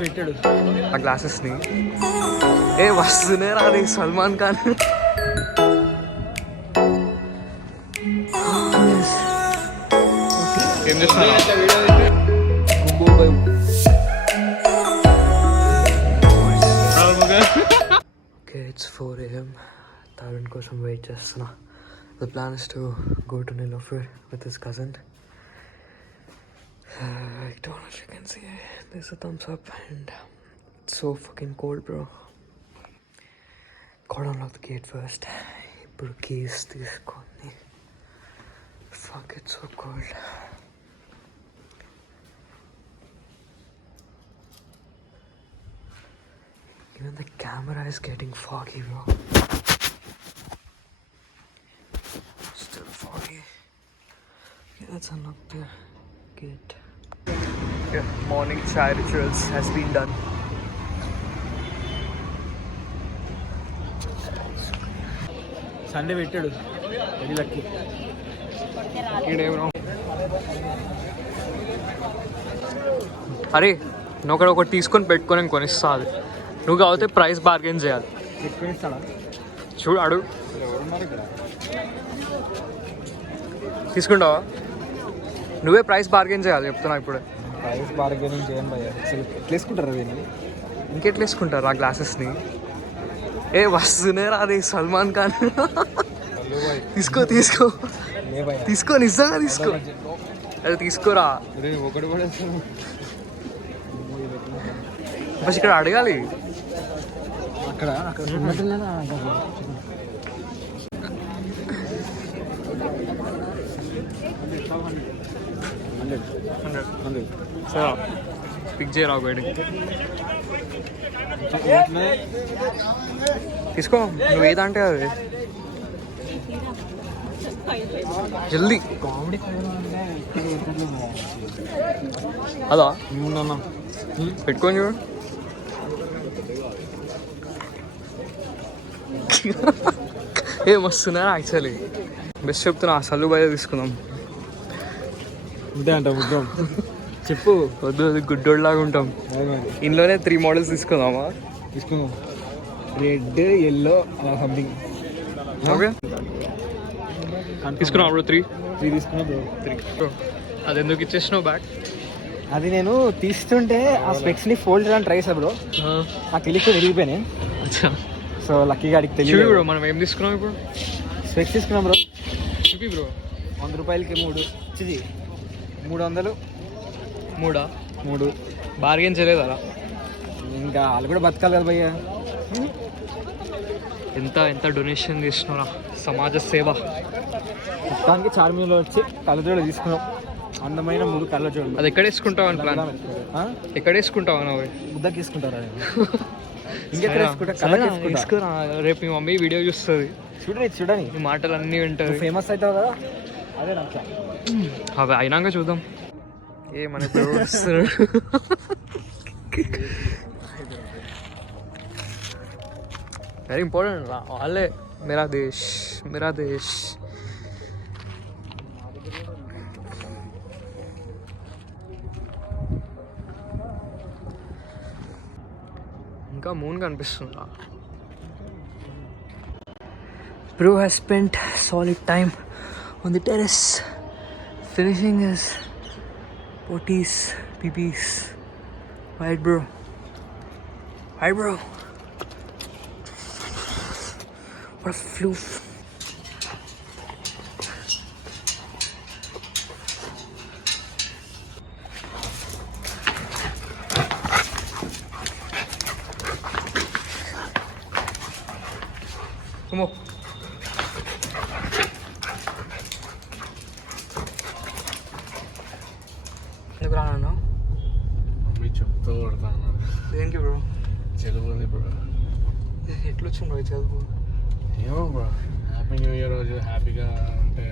పెట్టాడు ఆ గ్లాసెస్ని. ఏ వస్తూనే రాదు సల్మాన్ ఖాన్. ఏం చేస్తున్నా? Okay, it's 4 AM. Tarun కోసం వెయిట్ చేస్తున్నా. The plan is to go to Nilofar with his cousin. I don't know if you can see it. There's a thumbs up and it's so fucking cold, bro. Gotta unlock the gate first. ఇప్పుడు keys తీసుకొని. Fuck, it's so cold. Even the camera is getting foggy, bro. Still foggy. Okay, let's unlock the gate. Okay, morning chai rituals has been done. Sunday పెట్టాడు very lucky. అరే నువ్వు అక్కడ ఒకటి తీసుకొని పెట్టుకొని నేను కొనిస్తా. అది నువ్వు కాకపోతే ప్రైస్ బార్గెన్ చేయాలి. చూడు అడుగు తీసుకుంటావా? నువ్వే ప్రైస్ బార్గెన్ చేయాలి చెప్తున్నా ఇప్పుడు. ప్రైస్ బార్గెనింగ్ చేయండి భయ్యా. అసలు ఎట్లా వేసుకుంటారు దీన్ని? ఇంకెట్లా వేసుకుంటారు ఆ గ్లాసెస్ని? ఏ వస్తూనే రాదు సల్మాన్ ఖాన్. తీసుకో తీసుకో తీసుకో నిజంగా తీసుకో. అదే తీసుకోరా. ఒకటి కూడా ఫస్ట్ ఇక్కడ అడగాలి. అక్కడ సరే పిక్ చేయరా బయటకి. తీసుకో నువ్వు ఏదంటే అది జల్దీ. కామెడీ అదా పెట్టుకొని చూడు. ఏం వస్తున్నా యాక్చువల్లీ బెస్ట్ చెప్తున్నా. సల్లు బయ తీసుకుందాం. అంతే అంట ముద్దాం. చెప్పు. వద్దు అది గుడ్డోడ్లాగా ఉంటాం. ఇంట్లోనే 3 మోడల్స్ తీసుకుందామా? తీసుకుందాం. రెడ్ ఎల్లో అలా సంథింగ్. ఓకే తీసుకున్నావు బ్రో. 3 తీసుకున్నా బ్రో. 3 అది ఎందుకు ఇచ్చేసినావు బ్యాగ్? అది నేను తీస్తుంటే ఆ స్పెక్స్ని ఫోల్డ్ చేయడానికి ట్రై చేసా బ్రో. నాకు తెలియక విరిగిపోయినాయి. సో లక్కీగా అడిగి తెలియదు బ్రో. మనం ఏం తీసుకున్నాం ఇప్పుడు? స్పెక్స్ తీసుకున్నాం బ్రో. చూపి బ్రో. 100 రూపాయలకి 3 ఇచ్చింది. 300. 3 బార్గెన్ చేయలేదు అలా. ఇంకా వాళ్ళు కూడా బతకాలి కదా భయ్యా. ఎంత డొనేషన్ చేసినా సమాజ సేవ. మొత్తానికి చార్మినార్లో వచ్చి కళ్ళజోడు తీసుకున్నాం. అందమైన 3 కళ్ళజోడు. అది ఎక్కడ వేసుకుంటావు అని ప్లాన్? ఎక్కడ వేసుకుంటావు అని? అవి ముద్దకి తీసుకుంటారా? ఇంకెక్కడ వేసుకుంటా? రేపు మీ మమ్మీ వీడియో చూస్తుంది. చూడని ఈ మాటలు అన్నీ వింటుంది. ఫేమస్ అవుతావు కదా. అదే నాకు అవి అయినాక చూద్దాం. ఏ మన వెరీ ఇంపార్టెంట్. వాళ్ళే మేరా దేశ్ మేరా దేశ్. ఇంకా మూన్ కనిపిస్తుందా? Bro has spent solid time on the terrace finishing his potties, peepees. Right bro? Right bro? What a floof. Come on. ఎందుకు రాను? మమ్మీ చెప్తూ కొడతాను. దేనికి బ్రో? చదువు ఉంది బ్రో. ఎట్లొచ్చింది బ్రో చదువు? ఏమో బ్రో. హ్యాపీ న్యూ ఇయర్ రోజు హ్యాపీగా ఉంటే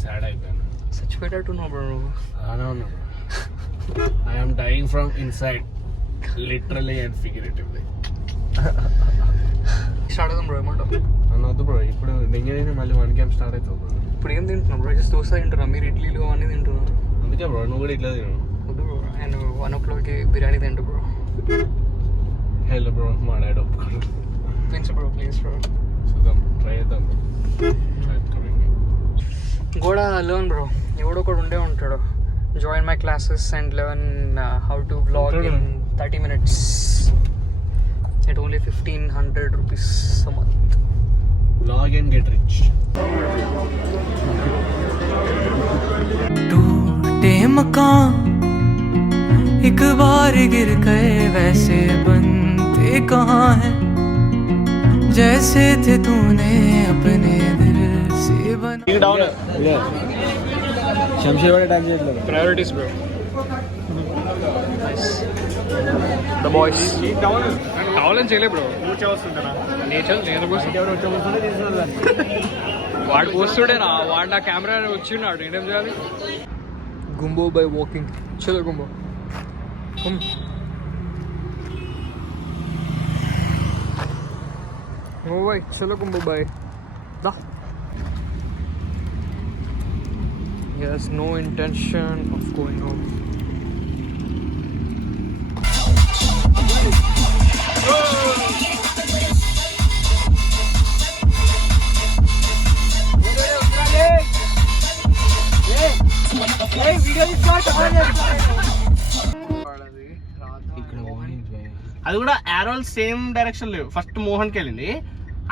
సాడ్ అయిపోయాను. చచ్చిపోయేటట్టున్నావు బ్రో నువ్వు. అలానే ఉన్నా bro. I'm dying from inside literally and figuratively. Start అవుతాం బ్రో. ఏమంటావు? అనవద్దు బ్రో. ఇప్పుడు దింగేది మళ్ళీ 1 గేమ్ స్టార్ట్ అవుతావు బ్రో. ఇప్పుడు ఏం తింటున్నావు బ్రో? జస్ట్ దోశ తింటున్నా. మీరు ఇడ్లీలు అవన్నీ తింటున్నారు. అందుకే బ్రో నువ్వు కూడా ఇట్లా తిను. వద్దు బ్రో. అండ్ 1 o'clockకి బిర్యానీ తింటు బ్రో. హలో బ్రో మా డాడీ ఒప్పుకోరు. ప్లీజ్ బ్రో చూద్దాం ట్రై చేద్దాం. కూడా learn bro, ఎవడో ఒకడు ఉండే ఉంటాడు. Join my classes and learn how to vlog in 30 minutes at only 1,500 rupees a month. Vlog and get rich. टूटे मकान एक बार गिर गए वैसे बनते कहाँ हैं, जैसे थे तूने अपने दिल से बना. శంషేర్ అటాక్ చేయట్లేదు. Priorities bro. Nice. The boys. కావాలని చేయలే బ్రో. నేచర్ నేను వాడు వస్తుడేనా, వాడు నా కెమెరా వచ్చిన్నాడు, నేనేం చేయాలి. గుంబో బై వాకింగ్. చలో గుంబో. ఓ బై చలో గుంబో బై. దా. He has no intention of going home. అది కూడా ఆరోల్ సేమ్ డైరెక్షన్ లేవు. ఫస్ట్ మోహన్కి వెళ్ళింది,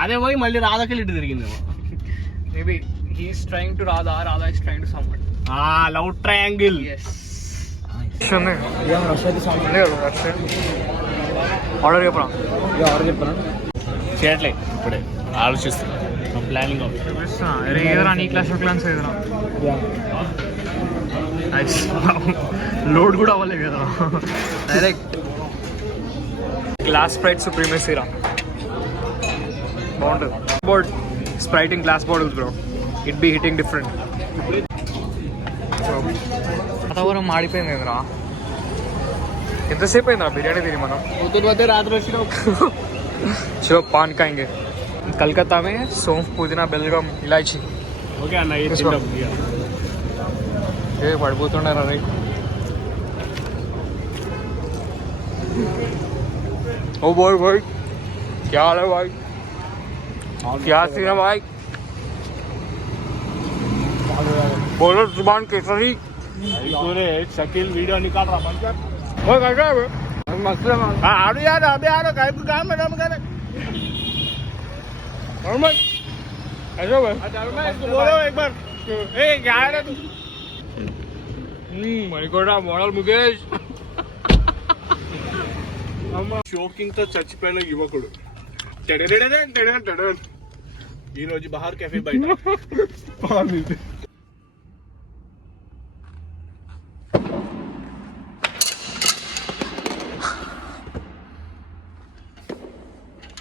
అదే పోయి మళ్ళీ రాధాకి ఇటు తిరిగిందేమో. Maybe he is trying to Radha is trying to someone. Love triangle. Yes. Order చెప్పరా? ఆర్డర్ చెప్పనా? చేయట్లే ఇప్పుడే, ఆలోచిస్తున్నా. ప్లానింగ్ ఏదరా నీ క్లాస్ క్లాన్స్ ఏదరా లోడ్ కూడా అవ్వలేదు కదా. డైరెక్ట్ గ్లాస్ స్ప్రైట్ సుప్రీమసీ రా, బాగుంటుంది. Board Sprite in glass bottles bro, it be hitting different. వాతావరణం మాడిపోయింది కదరా. ఎంతసేపు అయిందిరా బిర్యానీ తిని మనం? పొద్దున రాత్రి వచ్చిన. చలో పాన్ ఖాయింగే. కలకత్తా మే సోంఫ్ పుదీనా బెల్గం ఇలాచీ. ఓకే అన్న, ఏ పడిపోతుండారా రైట్. ओ भाई भाई क्या हाल है भाई, क्या सीन है भाई? बोलो जुबान केसरी. शकील वीडियो निकाल रहा बंद कर. वो कैसा है? मस्त है. हाँ आ रहा यार, अभी आ रहा. गायब काम में काम कर. नॉर्मल ऐसा है. अच्छा इसको बोलो एक बार. ए क्या है रे तू? My god model Mukesh. Shocking తో చచ్చిపోయిన యువకుడు ఈ రోజు బహార్ కెఫే బయట